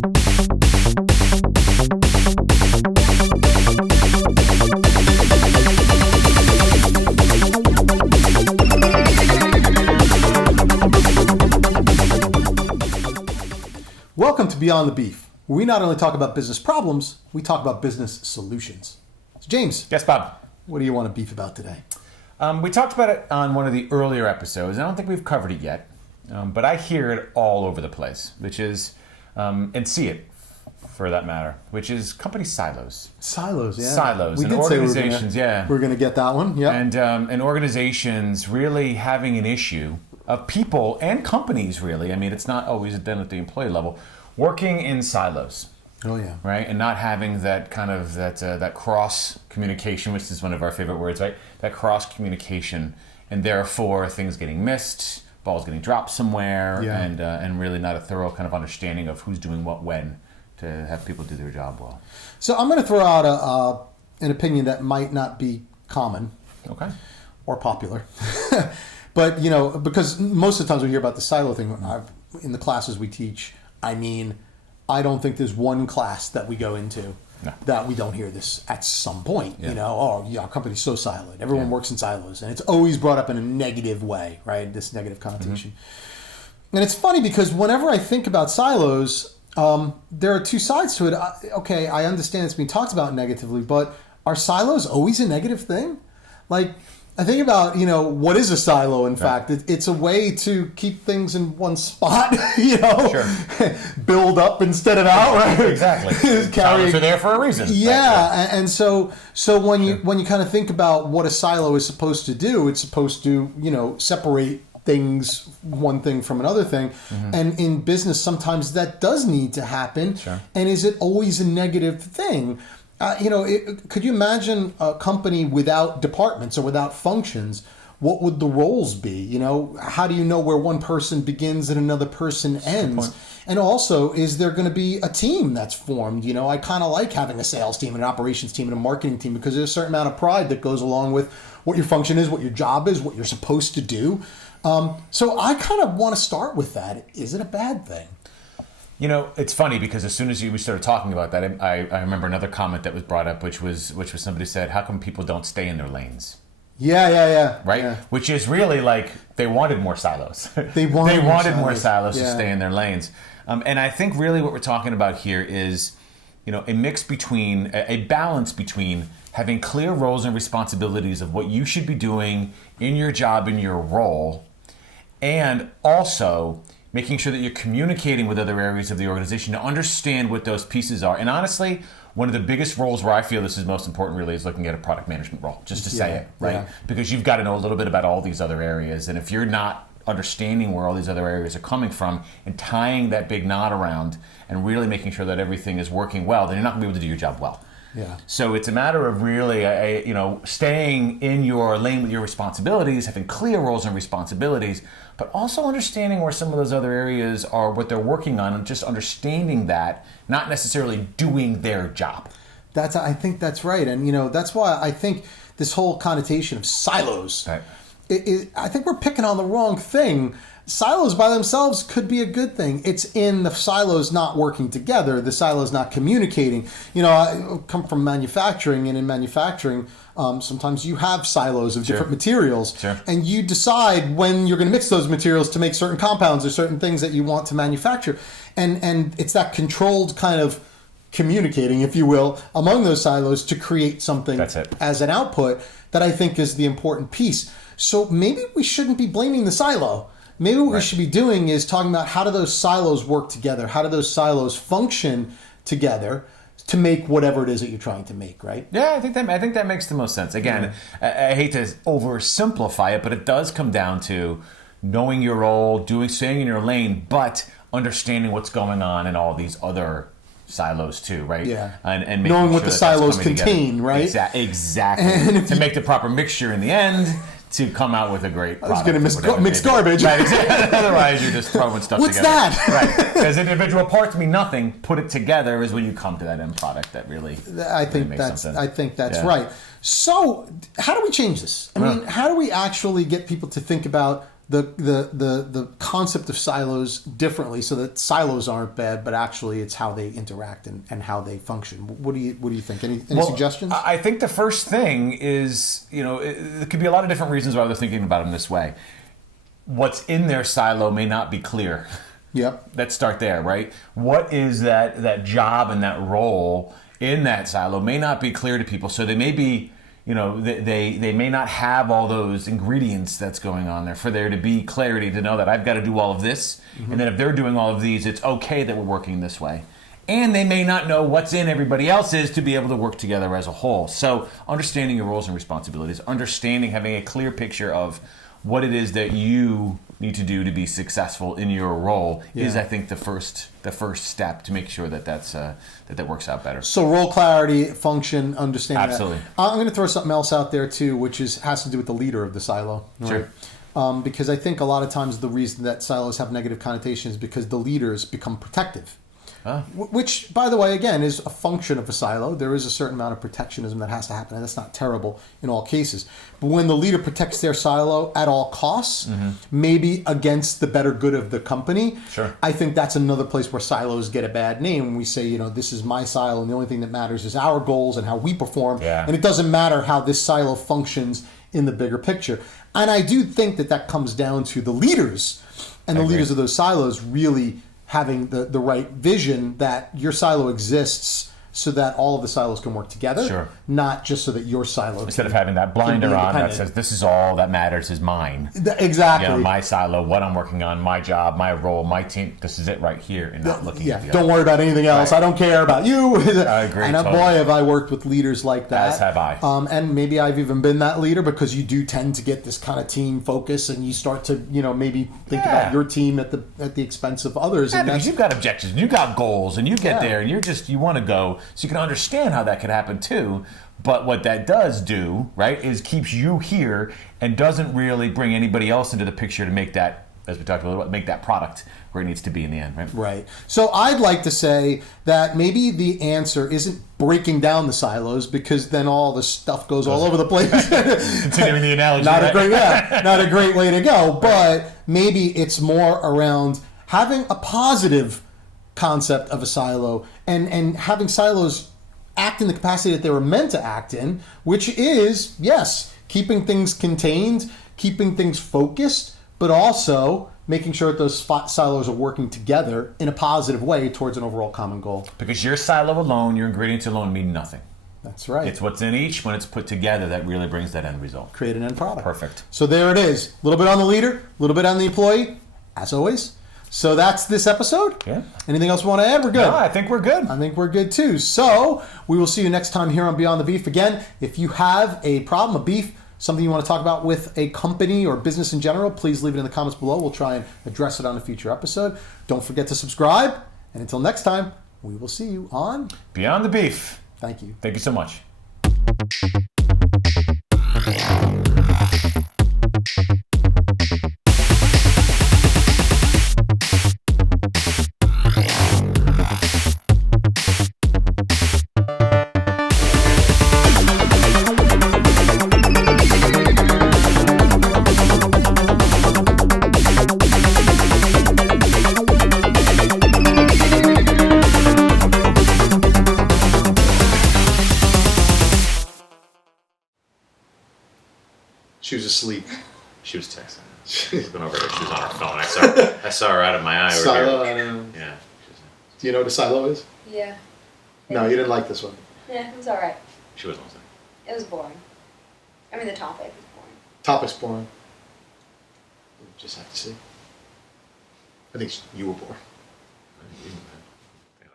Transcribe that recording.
Welcome to Beyond the Beef, where we not only talk about business problems, we talk about business solutions. So James. Yes, Bob. What do you want to beef about today? We talked about it on one of the earlier episodes. I don't think we've covered it yet, but I hear it all over the place, which is, and see it for that matter, which is company silos. Silos, yeah. Silos. We and did say organizations, we're going to get that one, yeah. And organizations really having an issue of people and companies, really. I mean, it's not always done at the employee level, working in silos. Oh yeah. Right, and not having that kind of that cross communication, which is one of our favorite words, right? That cross communication, and therefore things getting missed, balls getting dropped somewhere, Yeah. and really not a thorough kind of understanding of who's doing what when to have people do their job well. So I'm going to throw out an opinion that might not be common, Okay. or popular, but because most of the times we hear about the silo thing in the classes we teach. I mean, I don't think there's one class that we go into that we don't hear this at some point. Yeah. Our company's so siloed. Everyone works in silos, and it's always brought up in a negative way, right? This negative connotation. Mm-hmm. And it's funny because whenever I think about silos, there are two sides to it. I understand it's being talked about negatively, but are silos always a negative thing? Like, I think about, what is a silo, in fact? It's a way to keep things in one spot, Sure. build up instead of out, right? Exactly. Silos are there for a reason. Yeah, right? And so when you kind of think about what a silo is supposed to do, it's supposed to, separate things, one thing from another thing. Mm-hmm. And in business, sometimes that does need to happen. Sure. And is it always a negative thing? Could you imagine a company without departments or without functions? What would the roles be? How do you know where one person begins and another person ends? And also, is there going to be a team that's formed? I kind of like having a sales team, an operations team, and a marketing team because there's a certain amount of pride that goes along with what your function is, what your job is, what you're supposed to do. So I kind of want to start with that. Is it a bad thing? It's funny because as soon as we started talking about that, I remember another comment that was brought up, which was somebody said, "How come people don't stay in their lanes?" Yeah. Right? Yeah. Which is really like they wanted more silos. They wanted more silos to stay in their lanes. And I think really what we're talking about here is, a mix between, a balance between having clear roles and responsibilities of what you should be doing in your job, in your role, and also making sure that you're communicating with other areas of the organization to understand what those pieces are. And honestly, one of the biggest roles where I feel this is most important really is looking at a product management role, just to say it, right? Yeah. Because you've got to know a little bit about all these other areas. And if you're not understanding where all these other areas are coming from and tying that big knot around and really making sure that everything is working well, then you're not going to be able to do your job well. Yeah. So it's a matter of really, staying in your lane with your responsibilities, having clear roles and responsibilities, but also understanding where some of those other areas are, what they're working on, and just understanding that, not necessarily doing their job. I think that's right. And, that's why I think this whole connotation of silos, right. I think we're picking on the wrong thing. Silos by themselves could be a good thing. It's in the silos not working together, the silos not communicating. I come from manufacturing, and in manufacturing, sometimes you have silos of different materials, and you decide when you're going to mix those materials to make certain compounds or certain things that you want to manufacture. And it's that controlled kind of communicating, if you will, among those silos to create something as an output that I think is the important piece. So maybe we shouldn't be blaming the silo. Maybe what we should be doing is talking about how do those silos work together? How do those silos function together to make whatever it is that you're trying to make, right? Yeah, I think that makes the most sense. Again, I hate to oversimplify it, but it does come down to knowing your role, staying in your lane, but understanding what's going on in all these other silos too, right? Yeah. And knowing what the silos contain, together. right? Exactly. And to make the proper mixture in the end to come out with a great product. I was going to mix garbage. Right, exactly. Otherwise, you're just throwing stuff What's together. What's that? Right. Because individual parts mean nothing. Put it together is when you come to that end product that really makes sense. I think that's right. So, how do we change this? I mean, how do we actually get people to think about the concept of silos differently, so that silos aren't bad, but actually it's how they interact and how they function. What do you think? Any suggestions? I think the first thing is, there could be a lot of different reasons why they're thinking about them this way. What's in their silo may not be clear. Yep. Let's start there, right? What is that job and that role in that silo may not be clear to people, so they may be, they may not have all those ingredients that's going on there for there to be clarity to know that I've got to do all of this, and then if they're doing all of these, it's okay that we're working this way. And they may not know what's in everybody else's to be able to work together as a whole. So understanding your roles and responsibilities, having a clear picture of what it is that you need to do to be successful in your role is, I think, the first step to make sure that that works out better. So role clarity, function, understanding. Absolutely. That. I'm going to throw something else out there too, which has to do with the leader of the silo. Right? Sure. Because I think a lot of times the reason that silos have negative connotations is because the leaders become protective. Which, by the way, again, is a function of a silo. There is a certain amount of protectionism that has to happen, and that's not terrible in all cases. But when the leader protects their silo at all costs, maybe against the better good of the company, sure. I think that's another place where silos get a bad name. When we say, this is my silo, and the only thing that matters is our goals and how we perform, and it doesn't matter how this silo functions in the bigger picture. And I do think that comes down to the leaders, and the leaders of those silos really having the right vision that your silo exists so that all of the silos can work together, sure. Not just so that your silo instead of having that blinder on that says this is all that matters is mine. Exactly. My silo, what I'm working on, my job, my role, my team. This is it right here, and not looking at the don't worry about anything else. Right. I don't care about you. I agree. And boy, have I worked with leaders like that. As have I. And maybe I've even been that leader, because you do tend to get this kind of team focus, and you start to maybe think about your team at the expense of others. Yeah, because you've got objectives, and you've got goals, and you get there, and you want to go, so you can understand how that could happen too. But what that does do, right, is keeps you here and doesn't really bring anybody else into the picture to make that, as we talked about, make that product where it needs to be in the end, right? Right. So I'd like to say that maybe the answer isn't breaking down the silos, because then all the stuff goes all over the place. Continuing the analogy. Not a great way to go. But maybe it's more around having a positive concept of a silo and having silos act in the capacity that they were meant to act in, which is, yes, keeping things contained, keeping things focused, but also making sure that those silos are working together in a positive way towards an overall common goal. Because your silo alone, your ingredients alone mean nothing. That's right. It's what's in each when it's put together that really brings that end result. Create an end product. Perfect. So there it is. A little bit on the leader, a little bit on the employee, as always. So that's this episode. Yeah. Anything else we want to add? We're good. No, I think we're good. I think we're good too. So we will see you next time here on Beyond the Beef. Again, if you have a problem, a beef, something you want to talk about with a company or business in general, please leave it in the comments below. We'll try and address it on a future episode. Don't forget to subscribe. And until next time, we will see you on Beyond the Beef. Thank you. Thank you so much. She was asleep. She was texting. She was looking over there. She was on her phone. I saw her out of my eye. Silo, Yeah. Do you know what a silo is? Yeah. No, you didn't like this one. Yeah, it was alright. She wasn't listening. It was boring. I mean, the topic was boring. Topic's boring. We'll just have to see. I think you were boring.